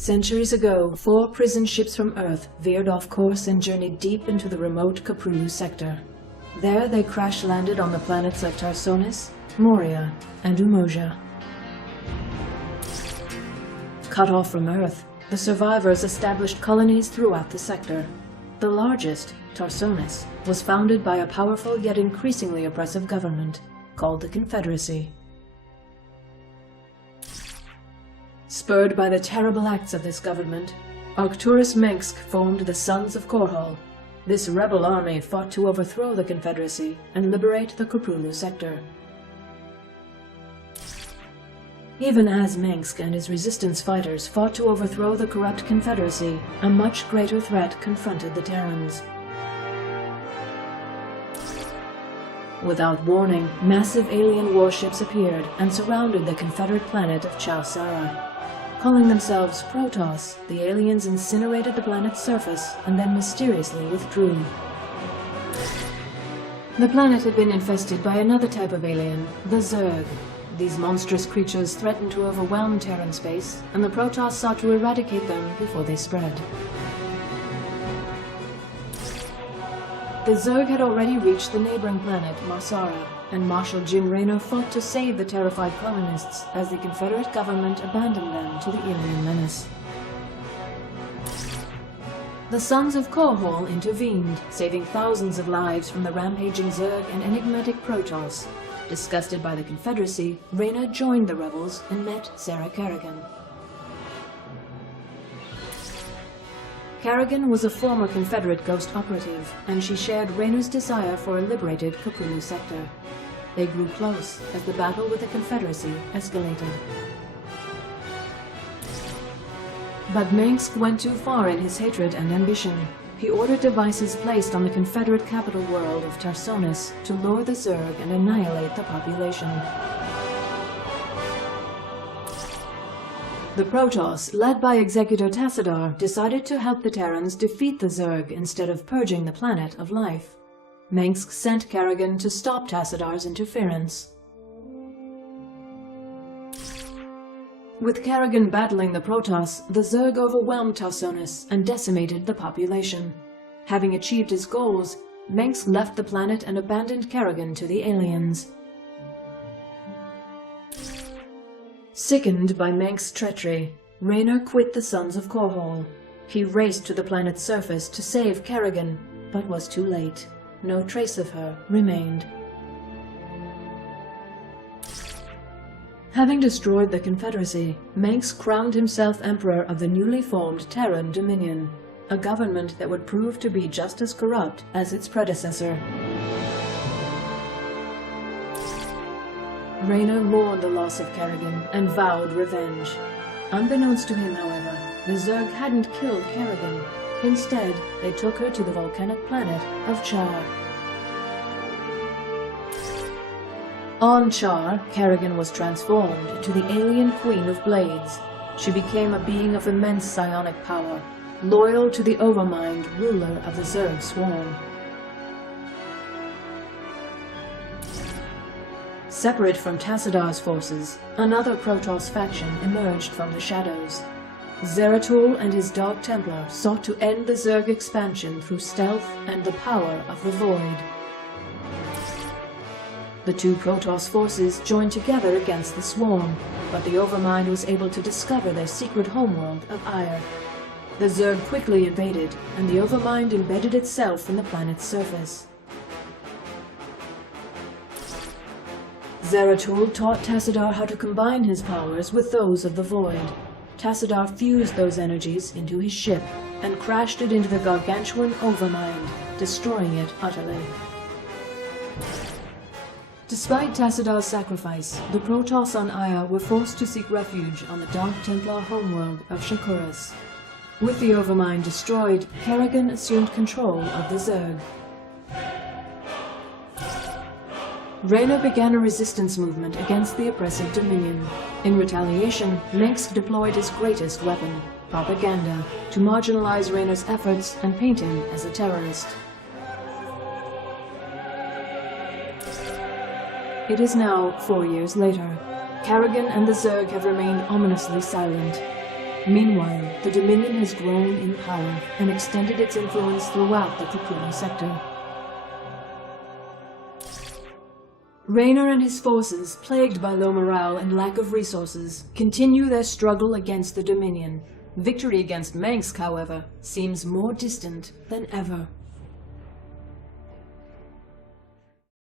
Centuries ago, 4 prison ships from Earth veered off course and journeyed deep into the remote Caprulu sector. There they crash-landed on the planets of Tarsonis, Moria, and Umoja. Cut off from Earth, the survivors established colonies throughout the sector. The largest, Tarsonis, was founded by a powerful yet increasingly oppressive government called the Confederacy. Spurred by the terrible acts of this government, Arcturus Mengsk formed the Sons of Korhal. This rebel army fought to overthrow the Confederacy and liberate the Caprulu sector. Even as Mengsk and his resistance fighters fought to overthrow the corrupt Confederacy, a much greater threat confronted the Terrans. Without warning, massive alien warships appeared and surrounded the Confederate planet of Chowsara. Calling themselves Protoss, the aliens incinerated the planet's surface and then mysteriously withdrew. The planet had been infested by another type of alien, the Zerg. These monstrous creatures threatened to overwhelm Terran space, and the Protoss sought to eradicate them before they spread. The Zerg had already reached the neighboring planet, Marsara, and Marshal Jim Raynor fought to save the terrified colonists as the Confederate government abandoned them to the alien menace. The Sons of Korhal intervened, saving thousands of lives from the rampaging Zerg and enigmatic Protoss. Disgusted by the Confederacy, Raynor joined the rebels and met Sarah Kerrigan. Kerrigan was a former Confederate ghost operative, and she shared Raynor's desire for a liberated Caprulu sector. They grew close as the battle with the Confederacy escalated. But Mengsk went too far in his hatred and ambition. He ordered devices placed on the Confederate capital world of Tarsonis to lure the Zerg and annihilate the population. The Protoss, led by Executor Tassadar, decided to help the Terrans defeat the Zerg instead of purging the planet of life. Mengsk sent Kerrigan to stop Tassadar's interference. With Kerrigan battling the Protoss, the Zerg overwhelmed Tarsonis and decimated the population. Having achieved his goals, Mengsk left the planet and abandoned Kerrigan to the aliens. Sickened by Mengsk's treachery, Raynor quit the Sons of Korhal. He raced to the planet's surface to save Kerrigan, but was too late. No trace of her remained. Having destroyed the Confederacy, Mengsk crowned himself Emperor of the newly formed Terran Dominion, a government that would prove to be just as corrupt as its predecessor. Raynor mourned the loss of Kerrigan and vowed revenge. Unbeknownst to him, however, the Zerg hadn't killed Kerrigan. Instead, they took her to the volcanic planet of Char. On Char, Kerrigan was transformed to the alien Queen of Blades. She became a being of immense psionic power, loyal to the Overmind, ruler of the Zerg swarm. Separate from Tassadar's forces, another Protoss faction emerged from the shadows. Zeratul and his Dark Templar sought to end the Zerg expansion through stealth and the power of the Void. The two Protoss forces joined together against the Swarm, but the Overmind was able to discover their secret homeworld of Ire. The Zerg quickly invaded, and the Overmind embedded itself in the planet's surface. Zeratul taught Tassadar how to combine his powers with those of the Void. Tassadar fused those energies into his ship and crashed it into the gargantuan Overmind, destroying it utterly. Despite Tassadar's sacrifice, the Protoss on Aya were forced to seek refuge on the Dark Templar homeworld of Shakuras. With the Overmind destroyed, Kerrigan assumed control of the Zerg. Raynor began a resistance movement against the oppressive Dominion. In retaliation, Mengsk deployed his greatest weapon, propaganda, to marginalize Raynor's efforts and paint him as a terrorist. It is now 4 years later. Kerrigan and the Zerg have remained ominously silent. Meanwhile, the Dominion has grown in power and extended its influence throughout the Capuna sector. Raynor and his forces, plagued by low morale and lack of resources, continue their struggle against the Dominion. Victory against Mengsk, however, seems more distant than ever.